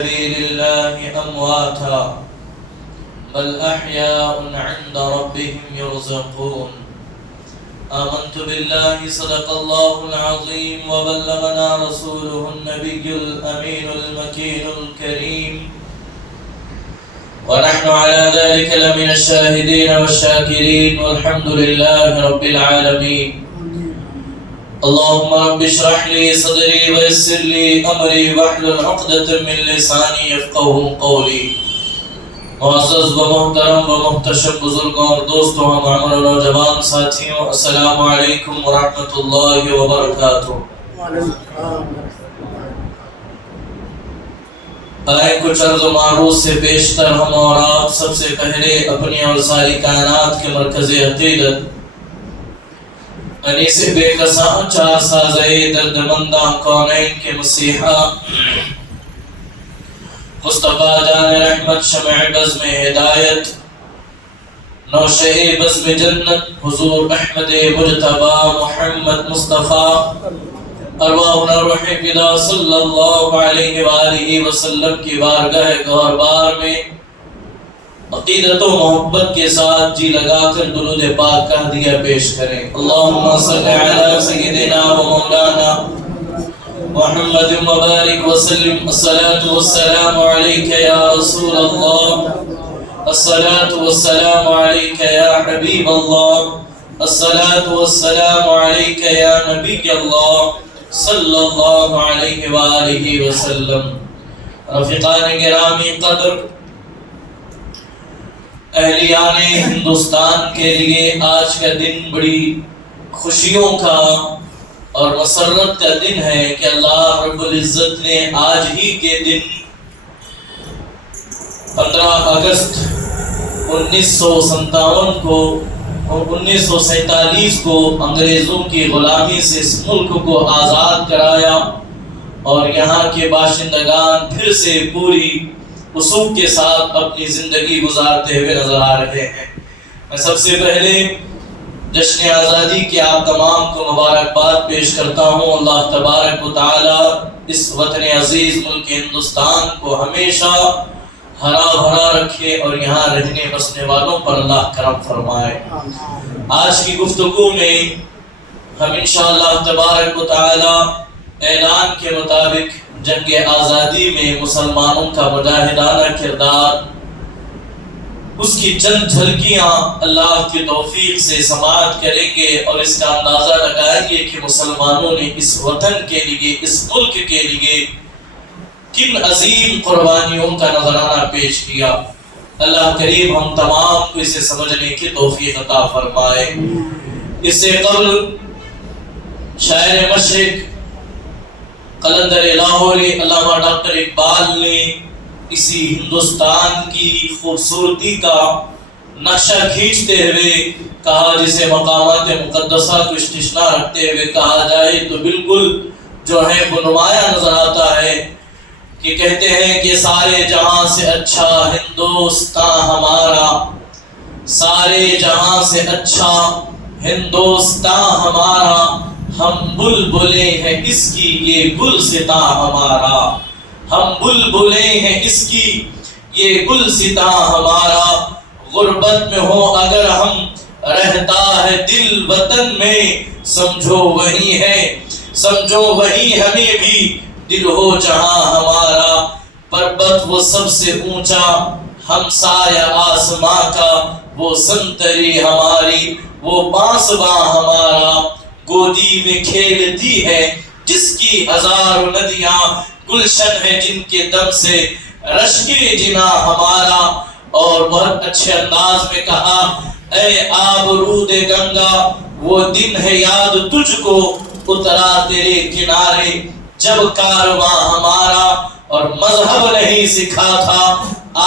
سبيل الله أمواتا بل أحياء عند ربهم يرزقون آمنت بالله صدق الله العظيم وبلغنا رسوله النبي الأمين المكين الكريم ونحن على ذلك لمن الشاهدين والشاكرين والحمد لله رب العالمين اللهم رب اشرح لي صدري ويسر لي امري واحلل عقدة من لساني يفقهوا قولي. معزز و محترم و محتشم بزرگوں اور دوستوں ہمارے نوجوان ساتھیوں، السلام علیکم ورحمۃ اللہ وبرکاتہ. آئے کچھ عرض و معروض سے بیشتر ہم اور آپ سب سے پہلے اپنی اور ساری کائنات کے مرکز عقیدت انیس بے کساں چار سازے دردمنداں کونین کے مسیحا مصطفیٰ جان رحمت شمع بزم ہدایت نوشہ بزم جنت حضور احمد مجتبی محمد مصطفیٰ ارواحنا روح فدا صلی اللہ علیہ وآلہ وسلم کی بارگاہ گہر بار میں عقیدت و محبت کے ساتھ جی لگا کر درود پاک کا ہدیہ پیش کریں. اللہم صلی علی سیدنا و مولانا محمد مبارک وسلم. الصلاة والسلام علیکہ یا رسول اللہ، الصلاة والسلام علیکہ یا حبیب اللہ، الصلاة والسلام علیکہ یا نبی اللہ صلی اللہ علیہ وآلہ وسلم. رفیقان گرامی قدر، اہلیان ہندوستان کے لیے آج کا دن بڑی خوشیوں کا اور مسرت کا دن ہے کہ اللہ رب العزت نے آج ہی کے دن 15 اگست 1957 کو اور 1947 کو انگریزوں کی غلامی سے اس ملک کو آزاد کرایا اور یہاں کے باشندگان پھر سے پوری وسوخ کے ساتھ اپنی زندگی گزارتے ہوئے نظر آ رہے ہیں. میں سب سے پہلے جشن آزادی کی آپ تمام کو مبارکباد پیش کرتا ہوں. اللہ تبارک و تعالی اس وطن عزیز ملک ہندوستان کو ہمیشہ ہرا بھرا رکھے اور یہاں رہنے بسنے والوں پر اللہ کرم فرمائے. آج کی گفتگو میں ہم انشاءاللہ تبارک و تعالی اعلان کے مطابق جنگ آزادی میں مسلمانوں کا مجاہدانہ کردار، اس کی چند جھلکیاں اللہ کی توفیق سے سماعت کریں گے اور اس کا اندازہ لگائیں گے کہ مسلمانوں نے اس وطن کے لیے، اس ملک کے لیے کن عظیم قربانیوں کا نذرانہ پیش کیا. اللہ کریم ہم تمام کو اسے سمجھنے کی توفیق عطا فرمائے. اس سے قبل شاعر مشرق قلندر لاہوری علامہ ڈاکٹر اقبال نے اسی ہندوستان کی خوبصورتی کا نقشہ کھینچتے ہوئے کہا، جسے مقامات مقدسہ کو استثنا رکھتے ہوئے کہا جائے تو بالکل جو ہے وہ نمایاں نظر آتا ہے کہ کہتے ہیں کہ سارے جہاں سے اچھا ہندوستان ہمارا، سارے جہاں سے اچھا ہندوستان ہمارا، ہم بلبلے ہیں اس کی یہ گلستاں ہمارا، ہم بلبلے ہیں اس کی یہ گلستاں ہمارا. غربت میں ہو اگر ہم رہتا ہے دل وطن میں، سمجھو وہی ہے، سمجھو وہی ہمیں بھی دل ہو جہاں ہمارا. پربت وہ سب سے اونچا ہمسایہ آسماں کا، وہ سنتری ہماری، وہ بانسباں ہمارا. گودی میں کھیلتی ہے جس کی ہزاروں ندیاں، گلشن ہے جن کے دم سے رشک جنا ہمارا. اور بہت اچھے انداز میں کہا، اے آبرود گنگا وہ دن ہے یاد تجھ کو، اترا تیرے کنارے جب کارواں ہمارا. اور مذہب نہیں سکھا تھا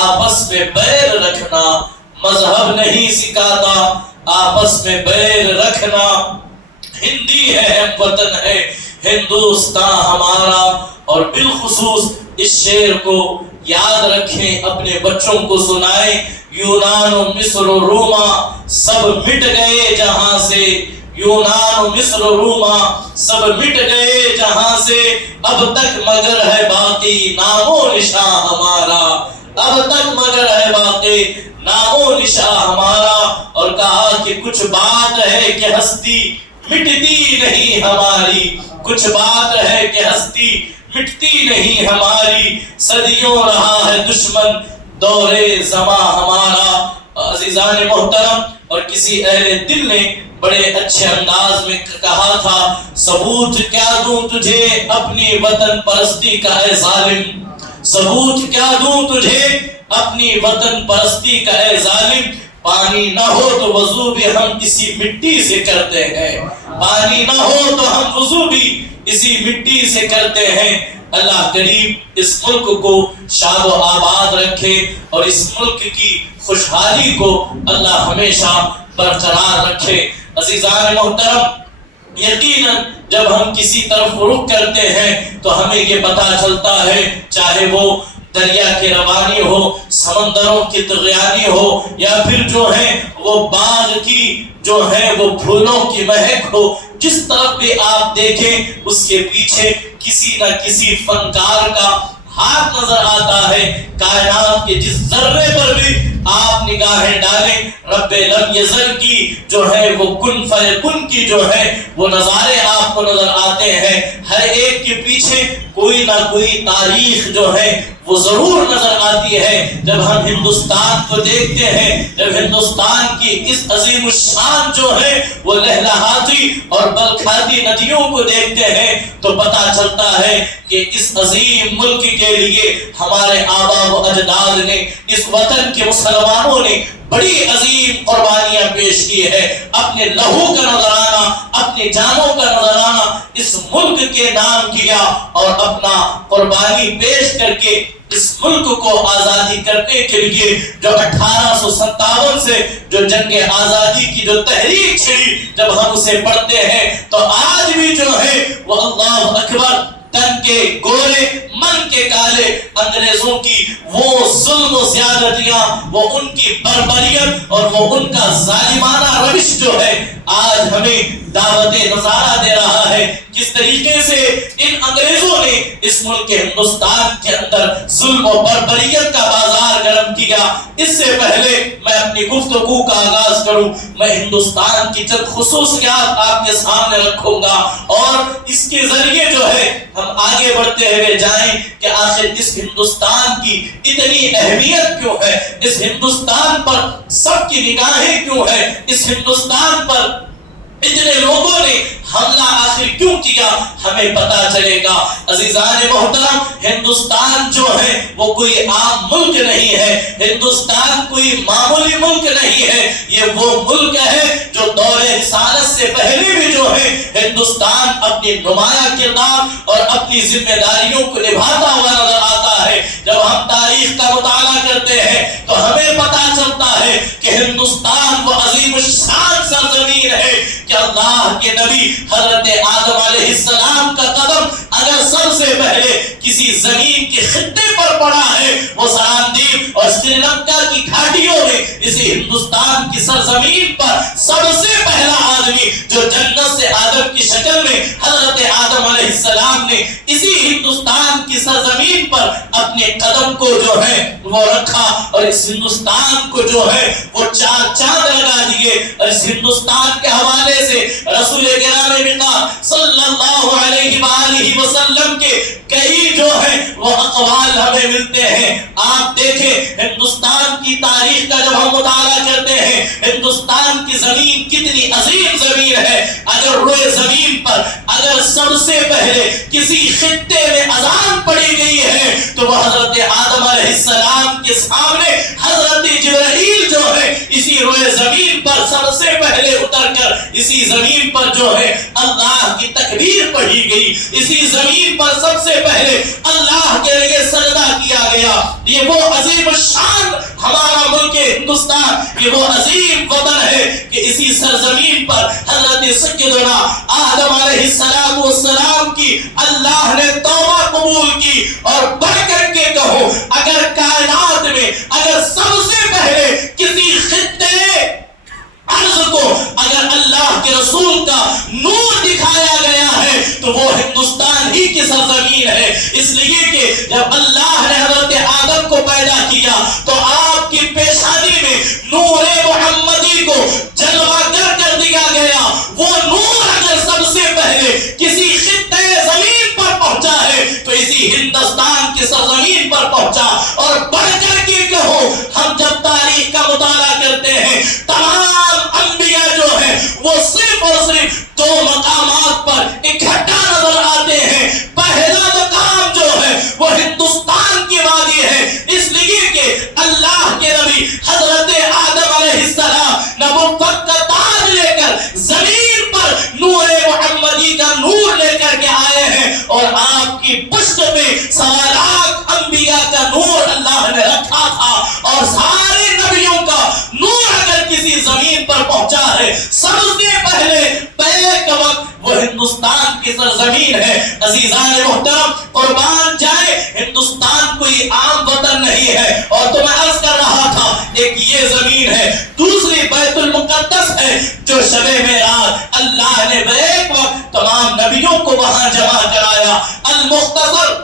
آپس میں بیر رکھنا، مذہب نہیں سکھاتا آپس میں بیر رکھنا. ہندی ہے ہم وطن ہے ہندوستان ہمارا. اور بالخصوص اس شعر کو یاد رکھیں، اپنے بچوں کو سنائیں. یونان و مصر و روما سب مٹ گئے جہاں سے، یونان و مصر و روما سب مٹ گئے جہاں سے، اب تک مگر ہے باقی نام و نشاں ہمارا، اب تک مگر ہے باقی نام و نشاں ہمارا۔ اور کہا کہ کچھ بات ہے کہ ہستی مٹتی نہیں ہماری، کچھ بات ہے کہ ہستی مٹتی نہیں ہماری، صدیوں رہا ہے دشمن دور زماں ہمارا۔ عزیزان محترم، اور کسی اہل دل نے بڑے اچھے انداز میں کہا تھا، ثبوت کیا دوں تجھے اپنی وطن پرستی کا اے ظالم، ثبوت کیا دوں تجھے اپنی وطن پرستی کا اے ظالم، پانی نہ ہو تو وضو بھی ہم اسی مٹی سے کرتے ہیں، پانی نہ ہو تو ہم وضو بھی اسی مٹی سے کرتے ہیں۔ اللہ کریم اس ملک کو شاد و آباد رکھے، اور اس ملک کی خوشحالی کو اللہ ہمیشہ برقرار رکھے۔ عزیزان محترم، یقیناً جب ہم کسی طرف رخ کرتے ہیں تو ہمیں یہ پتہ چلتا ہے، چاہے وہ دریا کی روانی ہو، سمندروں کی طغیانی ہو، یا پھر جو ہے وہ باغ کی جو ہے وہ پھولوں کی مہک ہو، جس طرف بھی آپ دیکھیں اس کے پیچھے کسی نہ کسی فنکار کا ہاتھ نظر آتا ہے۔ کائنات کے جس ذرے پر بھی آپ نگاہیں ڈالیں، رب لم یزل کی جو ہے وہ کن فیکن کی جو ہے وہ نظارے آپ کو نظر آتے ہیں۔ ہر ایک کے پیچھے کوئی نہ کوئی تاریخ جو ہے وہ ضرور نظر آتی ہے۔ جب ہم ہندوستان کو دیکھتے ہیں، جب ہندوستان کی اس عظیم الشان جو ہے وہ لہلہاتی اور بلکھاتی ندیوں کو دیکھتے ہیں تو پتہ چلتا ہے کہ اس عظیم ملک کے لیے ہمارے آبا و اجداد نے، اس وطن کے مسلمانوں نے بڑی عظیم قربانیاں پیش کی ہے، اپنے لہو کا نذرانہ، اپنی جانوں کا نذرانہ اس ملک کے نام کیا، اور اپنا قربانی پیش کر کے اس ملک کو آزادی کرنے کے لیے جو 1857 سے جو جنگ آزادی کی جو تحریک چھڑی، جب ہم اسے پڑھتے ہیں تو آج بھی جو ہے وہ اللہ اکبر، تن کے گورے من کے کالے انگریزوں کی وہ ظلم و زیادتیاں، وہ ان کی بربریت اور وہ ان کا ظالمانہ روش جو ہے آج ہمیں دعوت نظارہ دے رہا ہے، کس طریقے سے ان انگریزوں نے اس ملک ہندوستان کے اندر ظلم و بربریت کا بازار گرم کیا۔ اس سے پہلے میں اپنی گفتگو کا آغاز کروں، میں ہندوستان کی چند خصوصیات آپ کے سامنے رکھوں گا، اور اس کے ذریعے جو ہے ہم آگے بڑھتے ہوئے جائیں کہ آخر اس ہندوستان کی اتنی اہمیت کیوں ہے، اس ہندوستان پر سب کی نگاہیں کیوں ہے، اس ہندوستان پر اتنے لوگوں نے حملہ آخر کیوں کیا، ہمیں پتا چلے گا۔ عزیزان محترم، ہندوستان جو ہے وہ کوئی عام ملک نہیں ہے، ہندوستان کوئی معمولی ملک نہیں ہے، یہ وہ ملک ہے جو دور رسالت سے پہلے بھی جو ہے ہندوستان اپنی نمایاں کردار اور اپنی ذمہ داریوں کو نبھاتا ہوا نظر آتا ہے۔ جب ہم تاریخ کا مطالعہ کرتے ہیں تو ہمیں پتا چلتا ہے کہ ہندوستان وہ عظیم الشان سرزمین ہے کہ اللہ کے نبی حضرت آدم علیہ السلام کا قدم اگر سب سے پہلے کسی زمین کے خطے پر پڑا ہے وہ سراندیپ اور سری لنکا کی گھاٹیوں میں، اسی ہندوستان کی سرزمین پر سب سے پہلا آدمی جو جنت سے آدم کی شکل میں حضرت آدم علیہ السلام نے اسی ہندوستان کی سرزمین پر اپنے قدم کو جو ہے وہ رکھا، اور اس ہندوستان کو جو ہے وہ چار چاند لگا دیے۔ اور اس ہندوستان کے حوالے سے رسول کرام صلی اللہ علیہ وآلہ وسلم کے کئی جو ہے وہ اقوال ہمیں ملتے ہیں۔ آپ دیکھیں ہندوستان کی تاریخ کا جب ہم مطالعہ کرتے ہیں، ہندوستان کی زمین کتنی عظیم زمین ہے۔ اگر روئے زمین پر اگر سب سے پہلے کسی خطے میں اذان پڑھی گئی ہے تو وہ حضرت آدم علیہ السلام کے سامنے حضرت جبرائیل جو ہے اسی روئے زمین پر سب سے پہلے اتر کر اسی زمین پر جو ہے اللہ کی تکبیر پڑھی گئی، اسی زمین پر سب سے پہلے اللہ کے لیے سجدہ کیا گیا۔ یہ وہ عظیم الشان ہمارا ملک ہندوستان، یہ وہ عظیم وطن ہے کہ اسی سرزمین پر حضرت سیدنا آدم علیہ السلام کی اللہ نے توبہ قبول کی۔ اور بڑھ کر کے کہو، اگر کائنات میں اگر سب سے پہلے کسی خطے عرض کو اگر اللہ کے رسول کا پہنچا. اور بڑھ کر کے کہو, ہم جب تاریخ کا مطالعہ کرتے ہیں تمام انبیاء جو ہیں وہ صرف اور صرف دو مقامات پر اکٹھا نظر آتے ہیں. پہلا مقام جو ہے وہ ہندوستان کی وادی ہے, اس لیے کہ اللہ کے نبی حضرت آدم علیہ السلام نبوت کا تاج لے کر زمین پر نور محمدی کا نور لے کر کے آئے ہیں, اور آپ کی پشت میں سوالات انبیاء کا نور اللہ نے رکھا تھا. اور سارے نبیوں کا نور اگر کسی زمین پر پہنچا ہے سب سے پہلے بیک وقت وہ ہندوستان کی سرزمین ہے. عزیزان محترم, قربان جائے ہندوستان کوئی عام وطن نہیں ہے. اور تو میں عرض کر رہا تھا, ایک یہ زمین ہے, دوسری بیت المقدس ہے جو شب معراج اللہ نے بیک وقت تمام نبیوں کو وہاں جمع کرایا. المختصر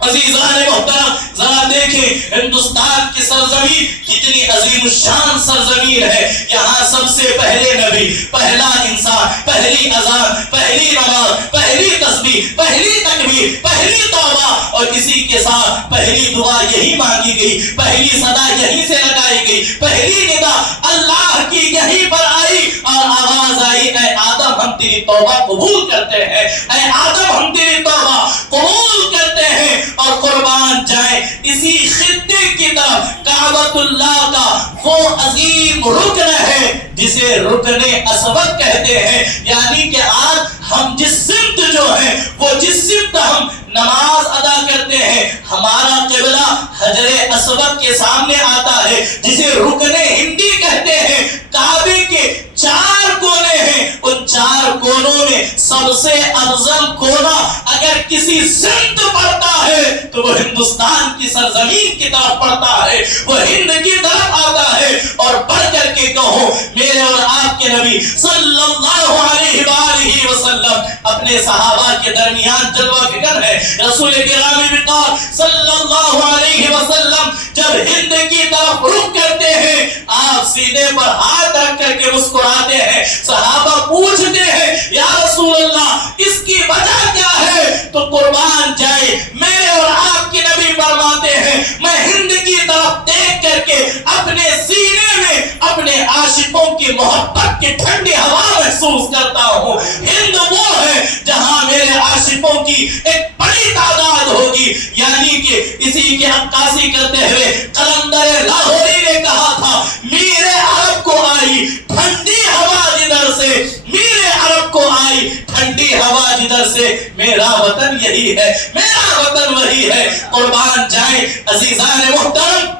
عزیزان محترم, ذرا دیکھیں ہندوستان کی سرزمین کتنی عظیم الشان سرزمین ہے. یہاں سب سے پہلے نبی, پہلا انسان, پہلی اذان, پہلی نماز, پہلی تسبیح, پہلی تکبیر, پہلی توبہ, اور اسی کے ساتھ پہلی دعا یہی مانگی گئی, پہلی صدا یہیں سے لگائی گئی, پہلی ندا اللہ کی یہیں پر آئی اور آواز آئی, اے آدم ہم تیری توبہ قبول کرتے ہیں, اے آدم ہم تیری توبہ قبول کرتے ہیں. اور قربان جائیں اسی خطے کی طرف کعبۃ اللہ کا وہ عظیم رکن ہے جسے رکن اسود کہتے ہیں. یعنی کہ آج ہم جس سمت جو ہے وہ جس سمت ہم نماز ادا کرتے ہیں ہمارا قبلہ حجر اسود کے سامنے آتا ہے جسے رکن ہندی کہتے ہیں. کعبے کے 4 کونے ہیں, ان 4 کونوں میں سب سے افضل کونا اگر کسی سمت پڑتا ہے تو وہ ہندوستان کی سرزمین کی طرف پڑتا ہے, وہ ہند کی طرف آتا ہے. اور بڑھ کر کے کہو میرے اور آپ کے نبی صلی اللہ علیہ وآلہ وسلم اپنے صحابہ کے درمیان جلوہ فکر ہے. رسول گرامی وقار صلی اللہ علیہ وسلم جب ہند کی طرف رخ کرتے ہیں آپ سینے پر ہاتھ رکھ کر کے مسکراتے ہیں. صحابہ پوچھتے ہیں یا رسول اللہ اس کی وجہ کیا ہے؟ تو قربان جائے میرے اور آپ کے نبی فرماتے ہیں میں ہند کی طرف دیکھ کر کے اپنے سینے میں اپنے عاشقوں کی محبت کی ٹھنڈی ہوا محسوس کرتا ہوں. ہند وہ ہے جہاں میرے عاشقوں کی ایک بڑی تعداد ہوگی. یعنی کہ اسی کی عکاسی کرتے ہوئے قلندر لاہوری نے کہا تھا میرے عرب کو آئی ٹھنڈی ہوا جدھر سے, میرے عرب کو آئی ٹھنڈی ہوا جدھر سے, میرا وطن یہی ہے, میرا وطن وہی ہے. قربان جائیں عزیزان محترم,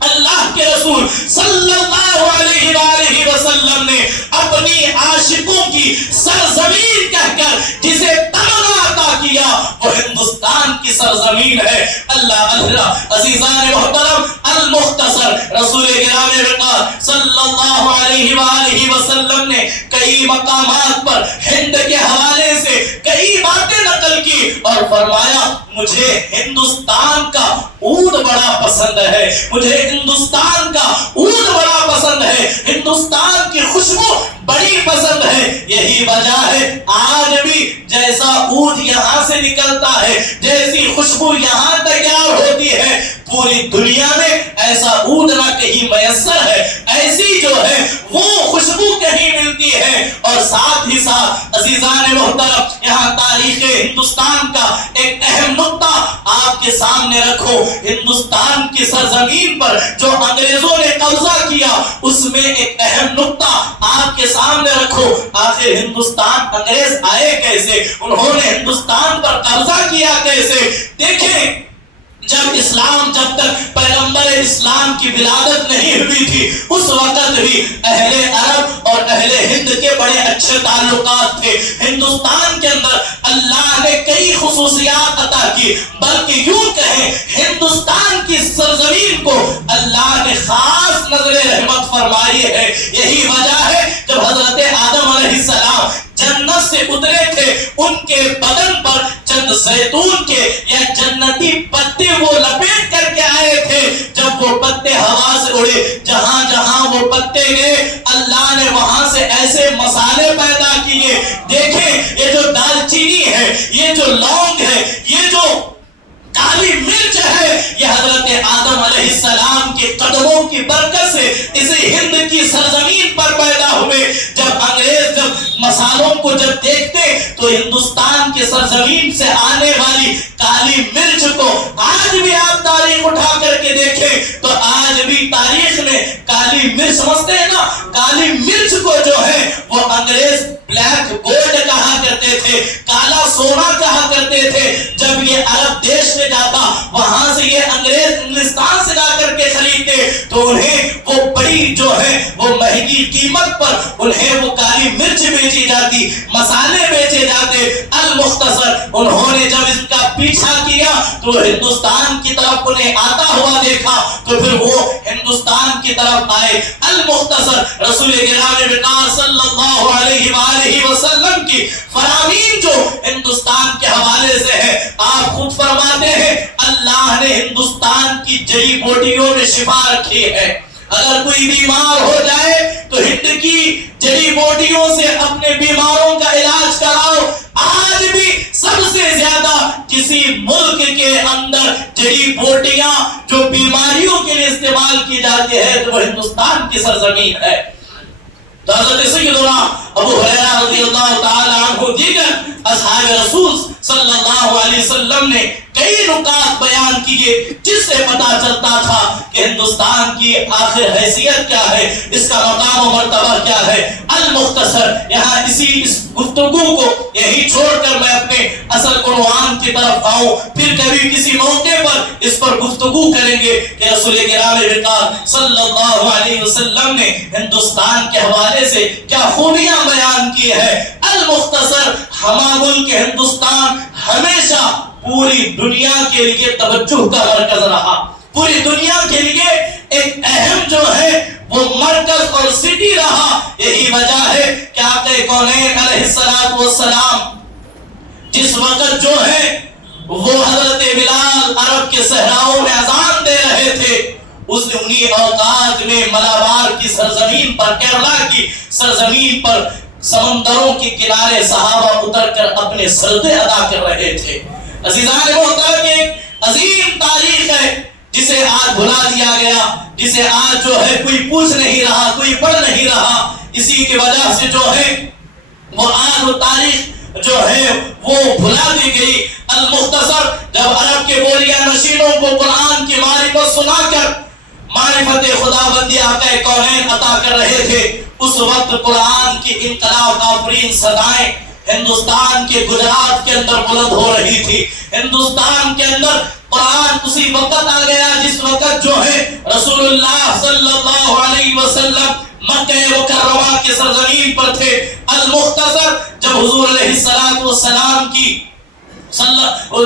اللہ کے رسول صلی اللہ علیہ وآلہ وسلم نے اپنی عاشقوں کی سرزمین کہہ کر جسے تمنا عطا کیا وہ ہندوستان کی سرزمین ہے. اللہ عزیزان محترم, المختصر رسول گرامی وقار صلی اللہ علیہ وآلہ وسلم نے کئی مقامات پر ہند کے حوالے سے کئی باتیں نقل کی اور فرمایا مجھے ہندوستان کا اونٹ بڑا پسند ہے, مجھے ہندوستان کا اونٹ بڑا پسند ہے, ہندوستان کی خوشبو بڑی پسند ہے. یہی وجہ ہے آج بھی جیسا اونٹ یہاں سے نکلتا ہے, جیسی خوشبو یہاں تیار ہوتی ہے, پوری دنیا میں ایسا اونٹ نہ کہیں میسر ہے, ایسی جو ہے وہ خوشبو کہیں ملتی ہے. اور ساتھ ہی ساتھ عزیزان محترم یہاں تاریخ ہندوستان کا ایک اہم نقطہ آپ کے سامنے رکھو. ہندوستان کی سرزمین پر جو انگریزوں نے قبضہ کیا اس میں ایک اہم نقطہ آپ کے سامنے رکھو. آخر ہندوستان انگریز آئے کیسے, انہوں نے ہندوستان پر قبضہ کیا کیسے؟ دیکھیں جب تک پیغمبر اسلام کی ولادت نہیں ہوئی تھی اس وقت بھی اہل عرب اور اہل ہند کے بڑے اچھے تعلقات تھے. ہندوستان کے اندر اللہ نے کئی خصوصیات عطا کی, بلکہ یوں کہیں ہندوستان کی سرزمین کو اللہ نے خاص نظر رحمت فرمائی ہے. یہی وجہ ہے جب حضرت آدم علیہ السلام جنت سے اترے تھے ان کے بدن پر چند زیتون کے یا جنتی پتے وہ لپیٹ کر کے آئے تھے. جب وہ پتے ہوا سے اڑے, جہاں جہاں وہ پتے گئے اللہ نے وہاں سے ایسے مسالے پیدا کیے. دیکھیں یہ جو دال چینی ہے, یہ جو لونگ ہے, یہ جو کالی مرچ ہے, یہ حضرت کو جب دیکھتے تو ہندوستان کے سرزمین سے آنے والی کالی مرچ کو آج بھی آپ تاریخ اٹھا کر کے دیکھیں تو آج بھی تاریخ میں کالی مرچ سمجھتے ہیں نا، کالی مرچ کو جو ہے وہ انگریز بلیک گولڈ کہا کرتے تھے، کالا سونا کہا کرتے تھے۔ جب یہ عرب دیش میں جاتا وہاں سے یہ انگریز انگلستان سے جا کر کے خریدتے تو انہیں وہ بڑی جو ہے وہ مہنگی قیمت پر انہیں وہ کالی مرچ بیچی جاتی، مسالے بیچے جاتے۔ المختصر انہوں نے جب اس کا پیچھا کیا تو ہندوستان کی طرف انہیں آتا ہوا دیکھا تو پھر وہ ہندوستان کی طرف آئے۔ المختصر رسول گرامی وقار صلی اللہ علیہ وآلہ وسلم کی فرامین جو ہندوستان کے حوالے سے ہے، آپ خود فرماتے ہیں اللہ نے ہندوستان کی جڑی بوٹیوں میں شفا رکھی ہے۔ اگر کوئی بیمار ہو جائے تو ہند کی جڑی بوٹیوں سے اپنے بیماروں کا علاج کراؤ۔ آج بھی سب سے زیادہ کسی ملک کے اندر جڑی بوٹیاں جو بیماریوں کے لیے استعمال کی جاتی ہے تو وہ ہندوستان کی سرزمین ہے۔ تو حضرت سیدنا ابو ہریرہ رضی اللہ تعالی عنہ دیگر اصحاب رسول صلی اللہ علیہ وسلم نے کئی نکات بیان کیے جس سے پتہ چلتا تھا کہ ہندوستان کی آخر حیثیت کیا ہے، اس کا مقام و مرتبہ کیا ہے۔ المختصر یہاں اس گفتگو کو یہی چھوڑ کر میں اپنے اصل عنوان کی طرف آؤں، پھر کبھی کسی موقع پر اس پر گفتگو کریں گے کہ رسول گرامی وقار صلی اللہ علیہ وسلم نے ہندوستان کے حوالے سے کیا خوبیاں بیان کی ہے۔ المختصر ہمارا ملک ہندوستان ہمیشہ پوری دنیا کے لیے توجہ کا مرکز رہا، پوری دنیا کے لیے ایک اہم جو ہے وہ مرکز اور سٹی رہا۔ یہی وجہ ہے کہ آقا کونین علیہ السلام جس وقت جو ہے وہ حضرت بلال عرب کے صحراؤں میں اذان دے رہے تھے، اس نے انہی اوقات میں ملابار کی سرزمین پر، کیرلا کی سرزمین پر سمندروں کے کنارے صحابہ اتر کر اپنے سجدے ادا کر رہے تھے۔ عزیزان محترم ایک عظیم تاریخ ہے جسے آج بھلا دیا گیا، جسے آج جو ہے کوئی پوچھ نہیں رہا، کوئی پڑھ نہیں رہا۔ اسی کی وجہ سے جو ہے وہ آج وہ تاریخ جو ہے وہ بھلا دی گئی۔ المختصر جب عرب کے بولیہ نشینوں کو قرآن کی معرفت سنا کر معرفت خدا بندی آقا کونین عطا کر رہے تھے، اس وقت قرآن کی انقلاب آفرین صدائیں ہندوستان کے گجرات کے اندر بلند ہو رہی تھی۔ ہندوستان کے اندر قرآن اسی وقت آ گیا جس وقت جو ہے رسول اللہ صلی اللہ علیہ وسلم مکہ مکرمہ کی سرزمین پر تھے۔ المختصر جب حضور علیہ السلام کی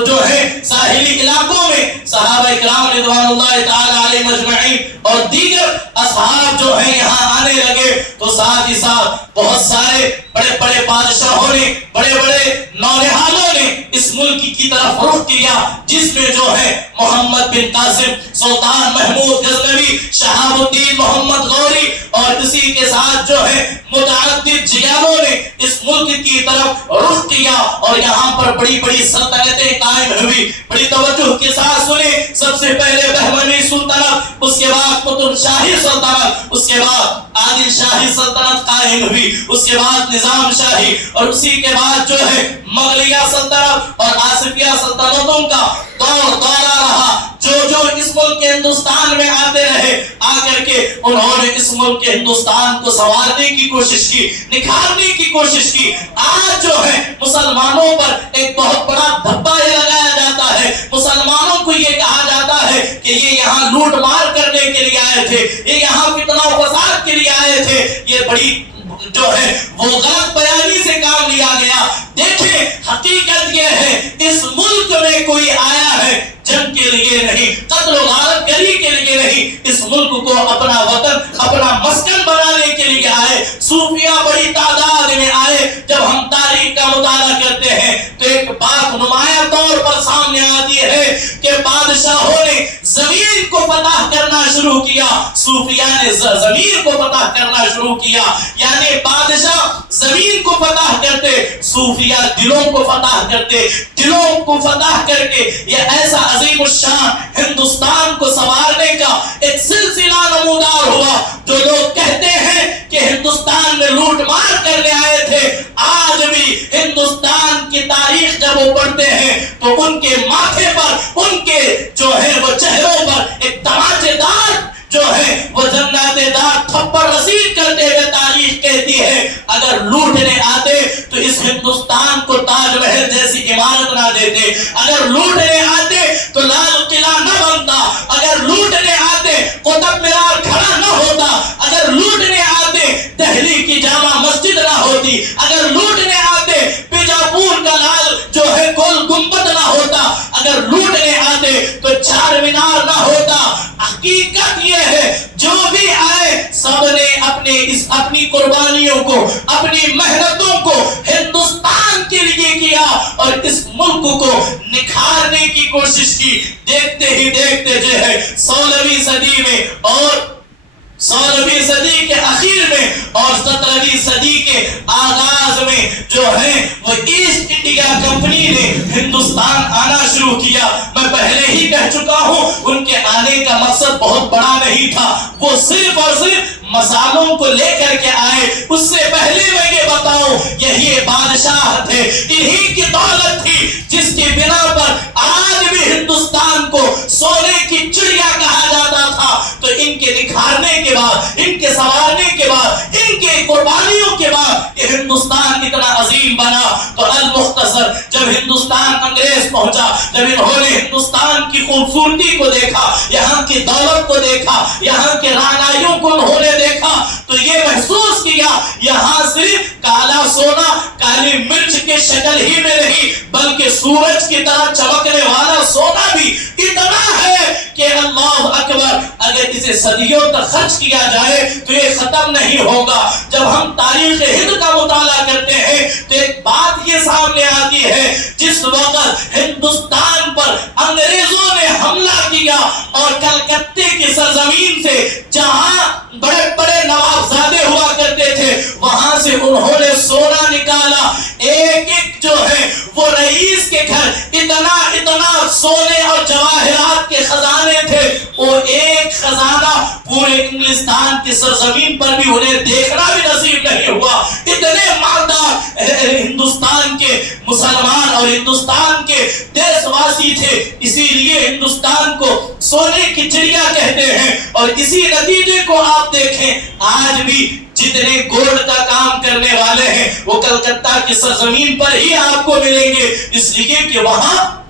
جو ہے ساحلی علاقوں میں صحابہ اکرام رضوان اللہ تعالی علیہ مجمعین اور دیگر اصحاب جو ہیں یہاں آنے لگے تو ساتھ ہی ساتھ بہت سارے بڑے بڑے بادشاہوں نے، بڑے بڑے نونہالوں نے اس ملک کی طرف رخ کیا جس میں جو ہے محمد بن قاسم، سلطان محمود غزنوی، شہاب الدین محمد غوری اور اسی کے ساتھ جو ہے متعدد جیانوں نے اس ملک کی طرف رخ کیا اور یہاں پر بڑی بڑی سلطنتیں قائم ہوئی۔ بڑی توجہ کے ساتھ سنیں، سب سے پہلے بہمنی سلطنت، اس کے بعد قطب شاہی سلطنت، اس کے بعد عادل شاہی سلطنت قائم ہوئی، اس کے بعد نظام شاہی اور اسی کے بعد جو ہے مغلیہ سلطنت اور آصفیہ سلطنتوں کا دور دورہ رہا۔ جو اس ملک کے ہندوستان میں آتے رہے، آ کر کے انہوں نے اس ملک کے ہندوستان کو سنوارنے کی کوشش کی، نکھارنے کی کوشش کی۔ آج جو ہے مسلمانوں پر ایک بہت بڑا دھبا یہ لگایا جاتا ہے، مسلمانوں کو یہ کہا جاتا ہے کہ یہ یہاں لوٹ مار کرنے کے لیے آئے تھے، یہ یہاں فتنہ و فساد کے لیے آئے تھے۔ یہ بڑی جو ہے وہ غلط بیانی سے کام لیا گیا۔ دیکھیں حقیقت یہ ہے اس ملک میں کوئی آیا ہے جنگ کے لیے نہیں، قتل و غارت گری کے لیے نہیں، اس ملک کو اپنا وطن، اپنا مسکن بنانے کے لیے آئے۔ صوفیہ بڑی تعداد میں آئے۔ جب ہم تاریخ کا مطالعہ کرتے ہیں تو ایک بات نمایاں طور پر سامنے آتی ہے کہ بادشاہوں نے زمین کو فتح کرنا شروع کیا، صوفیہ نے زمین کو فتح کرنا شروع کیا۔ یعنی بادشاہ زمین کو فتح کرتے، صوفیہ دلوں کو فتح کرتے، دلوں کو فتح کر کے یہ ایسا عظیم الشان ہندوستان کو سنوارنے کا ایک سلسلہ نمودار ہوا۔ جو لوگ کہتے ہیں کہ ہندوستان میں لوٹ مار کرنے آئے تھے، آج بھی کو پڑھتے ہیں تو ان کے ماتھے پر، ان کے جو ہے وہ چہروں پر ایک تماچے دار جو ہے وہ جناتے دار تھپڑ رسید کرتے ہوئے تاریخ کہتی ہے اگر لوٹنے آتے تو اس ہندوستان کو تاج محل جیسی عمارت نہ دیتے، اگر لوٹنے آتے تو لال قلعہ نہ بنتا، اگر لوٹنے آتے قطب مینار کھڑا نہ ہوتا، اگر لوٹنے آتے دہلی کی جامع مسجد نہ ہوتی، اگر لوٹنے آتے بیجاپور کا لال جو ہے گول گنبد نہ ہوتا، اگر لوٹنے آتے تو چار مینار نہ ہوتا۔ حقیقت یہ ہے جو بھی آئے سب نے اپنی قربانیوں کو، اپنی محنتوں کو ہندوستان کے لیے کیا اور اس ملک کو نکھارنے کی کوشش کی۔ دیکھتے ہی دیکھتے جو ہے 16ویں صدی میں اور 16ویں صدی کے اخیر میں اور 17ویں صدی کے آغاز میں جو ہے وہ ایسٹ انڈیا کمپنی نے ہندوستان آنا شروع کیا۔ میں پہلے ہی کہہ چکا ہوں ان کے آنے کا مقصد بہت بڑا نہیں تھا، وہ صرف اور صرف مسالوں کو لے کر کے آئے۔ اس سے پہلے میں یہ بتاؤں یہی بادشاہ تھے، انہی کی دولت تھی جس کی بنا پر آج بھی ہندوستان کو سونے کی چڑیا کہا جاتا تھا۔ تو ان کے نکھارنے کے بعد، ان کے سنوارنے کے بعد، ان کے قربانیوں کے بعد یہ ہندوستان اتنا عظیم بنا۔ تو المختصر جب ہندوستان انگریز پہنچا، جب انہوں نے ہندوستان کی خوبصورتی کو دیکھا، یہاں کی دولت کو دیکھا، یہاں کے رانائیوں کو انہوں نے دیکھا تو یہ محسوس کیا یہاں صرف کالا سونا، کالی مرچ کے شکل ہی میں نہیں بلکہ سورج کی طرح چمکنے والا سونا بھی اتنا ہے کہ اللہ اکبر، اگر اسے صدیوں تک خرچ کیا جائے تو یہ ختم نہیں ہوگا۔ جب ہم تاریخ ہند کا مطالعہ کرتے ہیں تو ایک بات یہ سامنے آتی ہے، جس وقت ہندوستان پر انگریزوں نے حملہ کیا اور کلکتے کی سرزمین سے جہاں بڑے بڑے نوابزادے ہوا کرتے تھے وہاں سے انہوں نے سونا نکالا، ایک ایک جو ہے وہ رئیس کے گھر اتنا سونے اور جواہرات کے خزانے تھے، وہ ایک خزانہ پورے انگلستان کی سرزمین پر بھی انہیں دیکھنا بھی نصیب نہیں ہوا۔ اتنے مالدار ہندوستان کے مسلمان اور ہندوستان کے دیش واسی تھے، اسی لیے ہندوستان کو سونے کی چڑیا کہتے ہیں۔ اور اسی نتیجے کو آپ دیکھیں آج بھی جتنے گولڈ کا کام کرنے والے ہیں وہ کلکتہ کی سرزمین پر ہی آپ کو ملیں گے، اس لیے کہ وہاں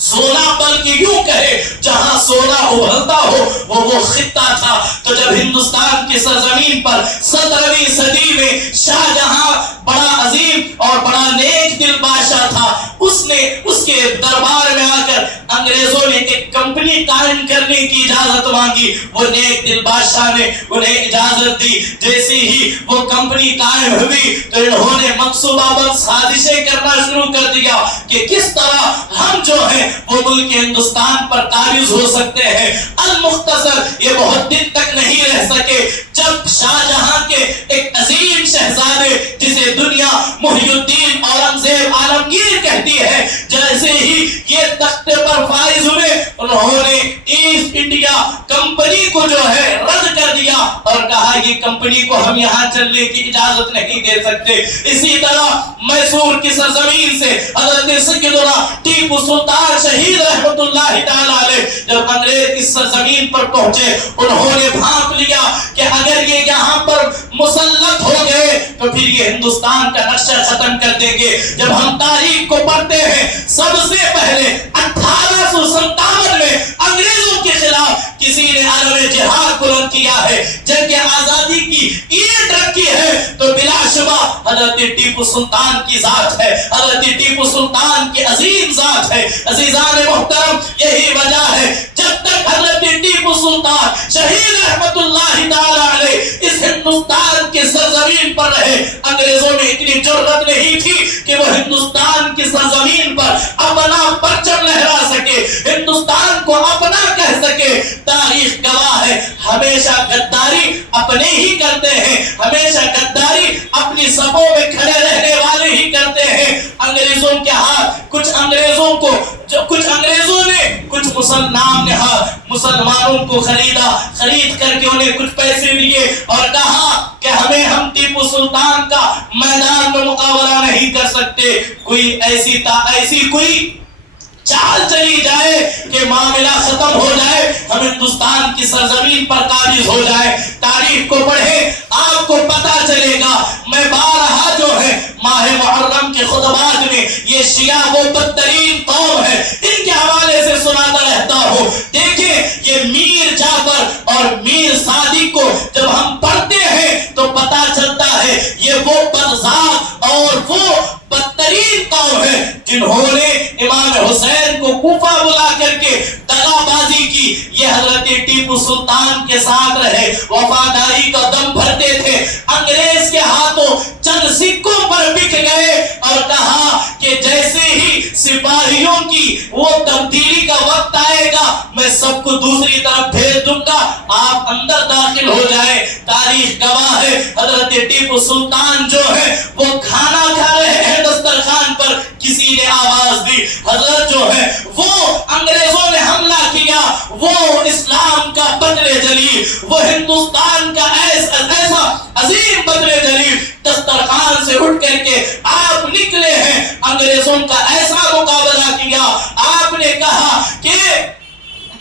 سونا، بلکہ یوں کہے جہاں سونا ابھرتا ہو وہ خطہ تھا۔ تو جب ہندوستان کی سرزمین پر 17ویں صدی میں شاہ جہاں بڑا عظیم اور بڑا نیک دل بادشاہ تھا، اس کے دربار میں آ کر انگریزوں نے ایک کمپنی قائم کرنے کی اجازت مانگی، وہ نیک دل بادشاہ نے انہیں اجازت دی۔ جیسے ہی وہ کمپنی قائم ہوئی تو انہوں نے منصوبہ بند سازشیں کرنا شروع کر دیا کہ کس طرح ہم جو ہے وہ ملک ہندوستان پر قابض ہو سکتے ہیں۔ المختصر یہ بہت دن تک نہیں رہ سکے، جب شاہ جہاں کے ایک عظیم شہزادے جسے دنیا محی الدین اورنگزیب عالمگیر کہتی ہے، جیسے ہی یہ تختے پر فائز ہوئے انہوں نے ایسٹ انڈیا کمپنی کو جو ہے رد کر دیا اور کہا یہ کمپنی کو ہم یہاں چلنے کی اجازت نہیں دے سکتے۔ اسی طرح میسور کی سرزمین سے حضرت سیدنا ٹیپو سلطان شہید رحمت اللہ تعالی علیہ جب انگریز اس سرزمین پر پہنچے انہوں نے بھانپ لیا کہ اگر یہ یہاں پر مسلط ہو گئے تو پھر یہ ہندوستان کا نقشہ ختم کر دیں گے۔ جب ہم تاریخ کو پڑھتے ہیں سب سے پہلے 1857 میں انگریزوں کے خلاف کسی نے عالم جہاد بلند کیا ہے، جنگ آزادی کی اینٹ رکھی ہے تو بلا شبہ حضرت ٹیپو سلطان کی ذات ہے، حضرت ٹیپو سلطان کی عظیم ذات ہے۔ عزیزان محترم یہی وجہ ہے جب تک حضرت ٹیپو سلطان شہید رحمت اللہ تعالی علیہ اس ہندوستان کی سرزمین پر رہے انگریزوں میں اتنی جرأت نہیں تھی کہ وہ ہندوستان کی سرزمین پر اپنا پرچم لہرا سکے، ہندوستان کو اپنا کہہ سکے۔ تاریخ گواہ ہے ہمیشہ غداری اپنے ہی کرتے ہیں، ہمیشہ غداری اپنی صفوں میں کھڑے رہنے والے ہی کرتے ہیں۔ انگریزوں کے ہاتھ کچھ انگریزوں نے کچھ مسلمانوں کو خرید کر کے انہیں کچھ پیسے دیے اور کہا کہ ہم ٹیپو سلطان کا میدان میں مقابلہ نہیں کر سکتے، کوئی ایسی کوئی چال چلی جائے کہ معاملہ ختم ہو جائے، ہم ہندوستان کی سرزمین پر قابض ہو جائے۔ تاریخ کو پڑھیں، آپ کو پتا چلے گا۔ میں بارہا جو ہے ماہ محرم کے خطبات میں یہ شیعہ وہ بدترین قوم ہے ان کے حوالے سے سناتا رہتا ہوں۔ دیکھیں یہ میر جعفر اور میر صادق کو جب ہم پڑھتے ہیں تو پتا چلتا ہے یہ وہ بدذات اور وہ بدترین قوم ہے جنہوں نے امام حسین کو کوفہ بلا کر کے دغا بازی کی۔ یہ حضرت ٹیپو سلطان کے ساتھ رہے، وفاداری کا دم بھرتے تھے، انگریز کے ہاتھوں چند سکوں پر بک گئے اور کہا کہ جیسے ہی سپاہیوں کی وہ تبدیلی کا وقت آئے گا میں سب کو دوسری طرف بھیج دوں گا، آپ اندر داخل ہو جائے۔ تاریخ گواہ ہے حضرت ٹیپو سلطان جو ہے وہ کھانا کھا رہے ہیں دسترخوان پر، کسی نے آواز دی، حضرت جو ہے وہ انگریزوں نے حملہ کیا، وہ اسلام کا بدر جلیل، وہ ہندوستان کا ایسا عظیم بدر جلیل، دسترخوان سے اٹھ کر کے آپ نکلے ہیں، انگریزوں کا ایسا مقابلہ کیا۔ آپ نے کہا کہ